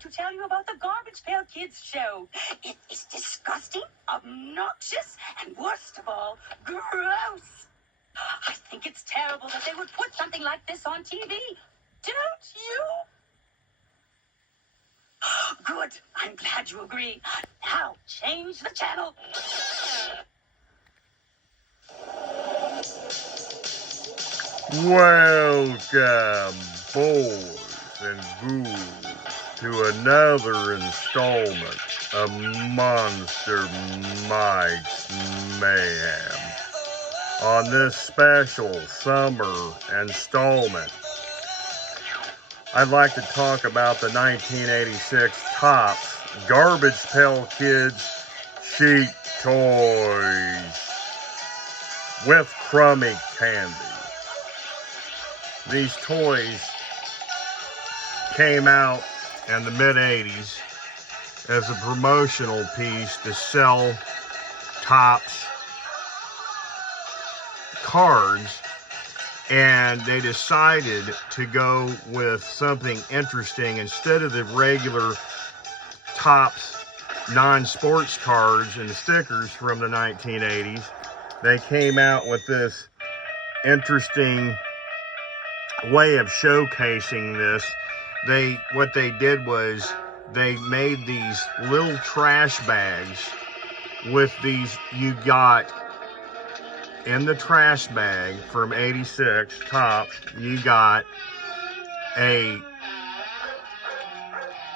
to tell you about the Garbage Pail Kids show. It is disgusting, obnoxious, and worst of all, gross. I think it's terrible that they would put something like this on TV. Don't you? Good. I'm glad you agree. Now, change the channel. Welcome, boys and ghouls, to another installment of Monster Mike's Mayhem. On this special summer installment, I'd like to talk about the 1986 Topps Garbage Pail Kids Cheap Toys with crummy candy. These toys came out in the mid-80s as a promotional piece to sell Topps cards, and they decided to go with something interesting. Instead of the regular Topps non-sports cards and stickers from the 1980s, they came out with this interesting way of showcasing this. What they did was they made these little trash bags with these. You got in the trash bag from 86 Topps, you got a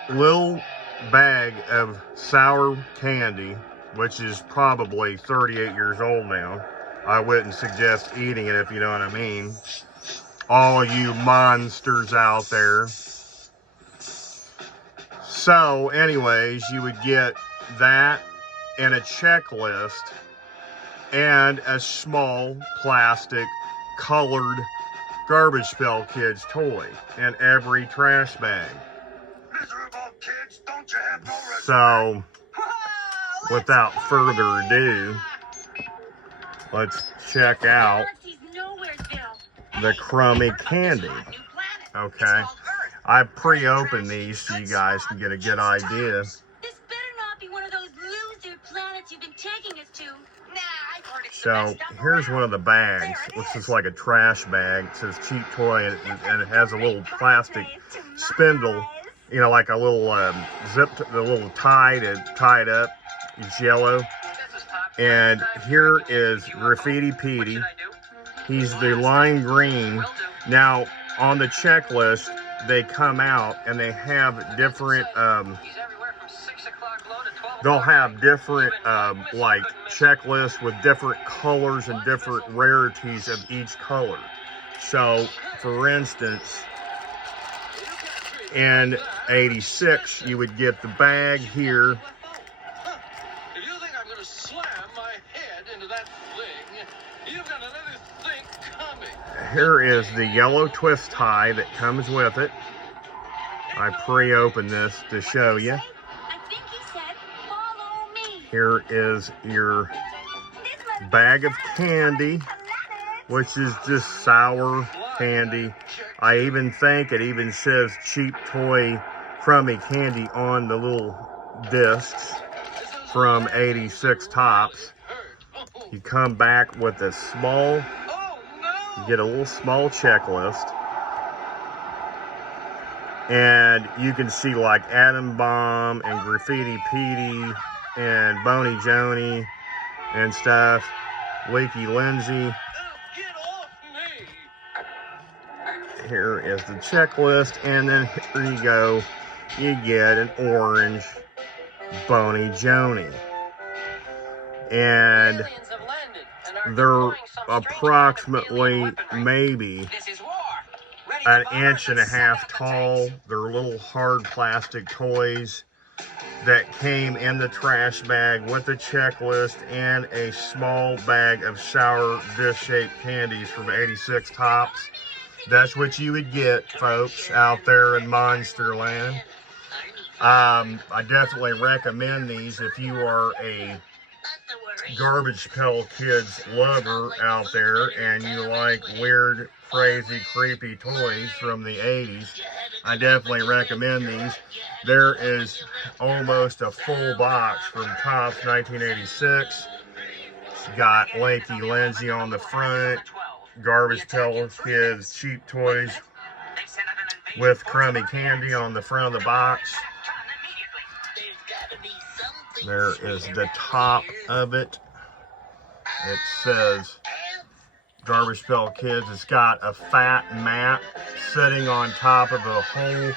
little bag of sour candy, which is probably 38 years old now. I wouldn't suggest eating it, if you know what I mean. All you monsters out there. So anyways, you would get that and a checklist and a small plastic colored Garbage Pail Kids toy in every trash bag. Miserable kids, don't you have no respect? So without further ado, let's check out the crummy candy. Okay, I pre-opened these so you guys can get a good idea. This better not be one of those loser planets you've been taking us to. Nah, I've heard it's So here's one of the bags. Looks just like a trash bag. It says cheap toy, and it has a little plastic spindle, you know, like a little a little tie to tie it up. It's yellow. And here is Graffiti Petey. He's the lime green. Now, on the checklist, they come out and they have different, they'll have different, like, checklists with different colors and different rarities of each color. So, for instance, in 86, you would get the bag here. If you think I'm going to slam my head into that thing, you've got another thing coming. Here is the yellow twist tie that comes with it. I pre-opened this to show you. I think he said, follow me. Here is your bag of candy, which is just sour candy. I even think it even says cheap toy crummy candy on the little discs from 86 Topps. You come back with a small, you get a little small checklist, and you can see like Atom Bomb and Graffiti Petey and Boney Joni and stuff, Leaky Lindsay. Here is the checklist, and then here you go, you get an orange Boney Joni. And they're approximately maybe an inch and a half tall. They're little hard plastic toys that came in the trash bag with a checklist and a small bag of sour dish-shaped candies from 86 Topps. That's what you would get, folks, out there in Monsterland. I definitely recommend these if you are a Garbage Pail Kids lover out there and you like weird, crazy, creepy toys from the 80s, I definitely recommend these. There is almost a full box from Topps 1986. It's got Lanky Lindsay on the front, Garbage Pail Kids cheap toys with crummy candy on the front of the box. There is the top of it. It says Garbage Pail Kids. It's got a fat mat sitting on top of a whole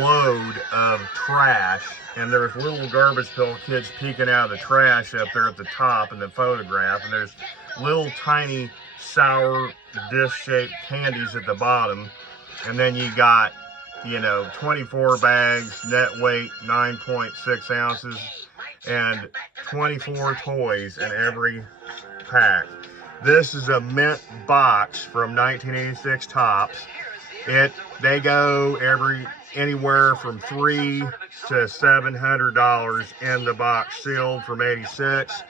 load of trash. And there's little Garbage Pail Kids peeking out of the trash up there at the top in the photograph. And there's little tiny sour dish-shaped candies at the bottom. And then you got, you know, 24 bags, net weight 9.6 ounces, and 24 toys in every pack. This is a mint box from 1986 Topps. They go anywhere from $300 to $700 in the box sealed from 86.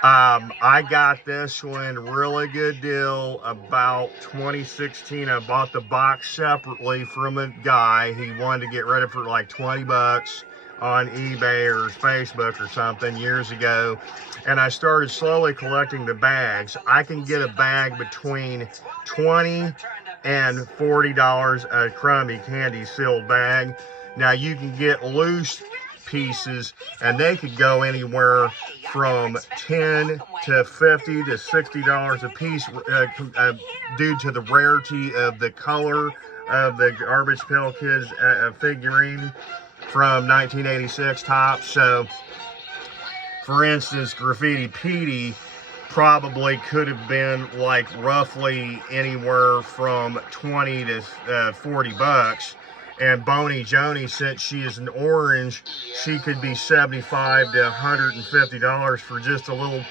I got this one really good deal about 2016. I bought the box separately from a guy. He wanted to get rid of it for like 20 bucks on eBay or Facebook or something years ago. And I started slowly collecting the bags. I can get a bag between $20 and $40 a crummy candy sealed bag. Now you can get loose pieces and they could go anywhere from $10 to $50 to $60 a piece due to the rarity of the color of the Garbage Pail Kids figurine from 1986 Topps. So for instance, Graffiti Petey probably could have been like roughly anywhere from 20 to 40 bucks. And Boney Joni, since she is an orange, she could be $75 to $150 for just a little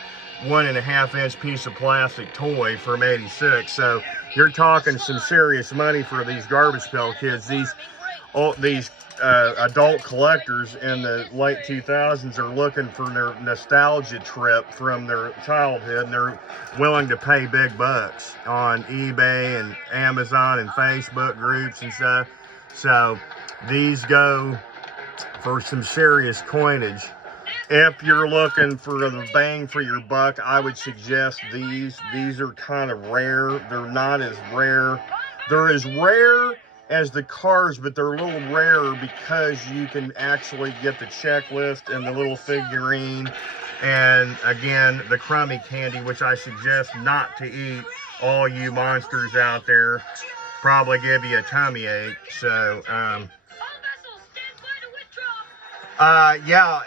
1.5-inch piece of plastic toy from 86. So you're talking some serious money for these Garbage Pail Kids. These adult collectors in the late 2000s are looking for their nostalgia trip from their childhood, and they're willing to pay big bucks on eBay and Amazon and Facebook groups and stuff. So these go for some serious coinage. If you're looking for the bang for your buck, I would suggest these. These are kind of rare. They're not as rare. They're as rare as the cars, but they're a little rarer because you can actually get the checklist and the little figurine. And again, the crummy candy, which I suggest not to eat. All you monsters out there, probably give you a tummy ache. So yeah,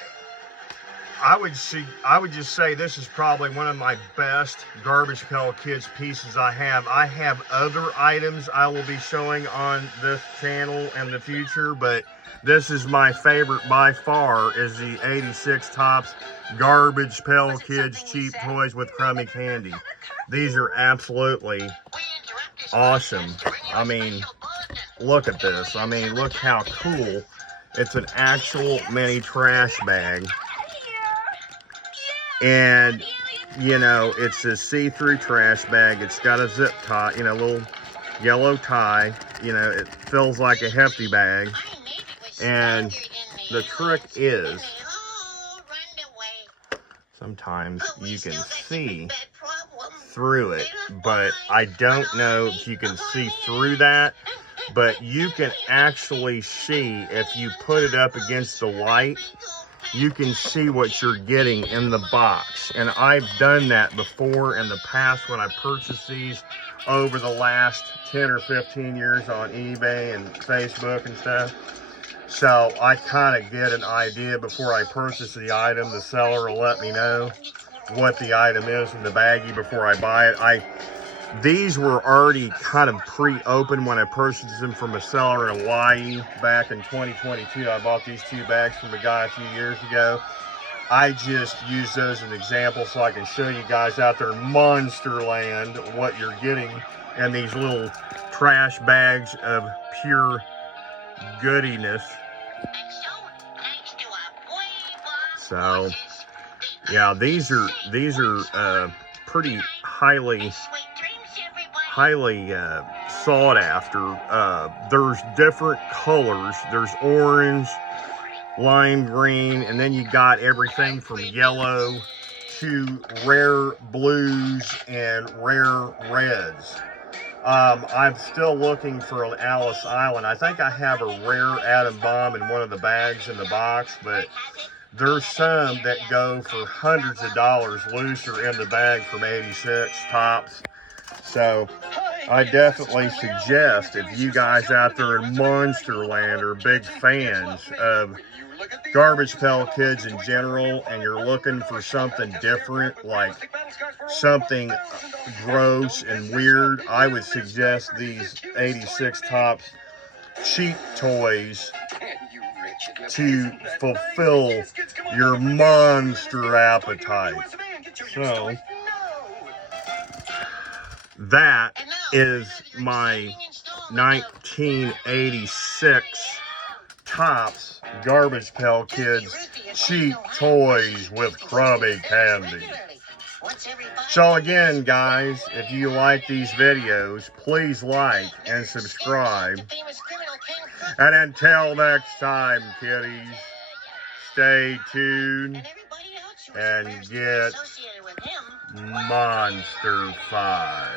I would just say this is probably one of my best Garbage Pail Kids pieces I have. I have other items I will be showing on this channel in the future, but this is my favorite by far, is the 86 Topps Garbage Pail Kids cheap toys with crummy candy. These are absolutely awesome. I mean, look at this. I mean, look how cool. It's an actual mini trash bag. And, you know, it's a see-through trash bag. It's got a zip tie, you know, little yellow tie. You know, it feels like a hefty bag. And the trick is, sometimes you can see through it, but I don't know if you can see through that, but you can actually see, if you put it up against the light, you can see what you're getting in the box. And I've done that before in the past when I purchased these over the last 10 or 15 years on eBay and Facebook and stuff. So I kind of get an idea before I purchase the item. The seller will let me know what the item is in the baggie before I buy it. These were already kind of pre-opened when I purchased them from a seller in Hawaii back in 2022. I bought these 2 bags from a guy a few years ago. I just use those as an example so I can show you guys out there in Monster Land what you're getting in these little trash bags of pure goodiness. So Yeah, these are pretty highly sought after. There's different colors. There's orange, lime green, and then you got everything from yellow to rare blues and rare reds. I'm still looking for an Alice Island. I think I have a rare atom bomb in one of the bags in the box, but there's some that go for hundreds of dollars looser in the bag from 86 tops. So I definitely suggest, if you guys out there in Monsterland are big fans of Garbage Pail Kids in general, and you're looking for something different, like something gross and weird, I would suggest these 86 tops cheap toys to fulfill your monster appetite. So that is my 1986 Tops Garbage Pail Kids cheap toys with crummy candy. So again, guys, if you like these videos, please like and subscribe. And until next time, kiddies, stay tuned and get Monster 5.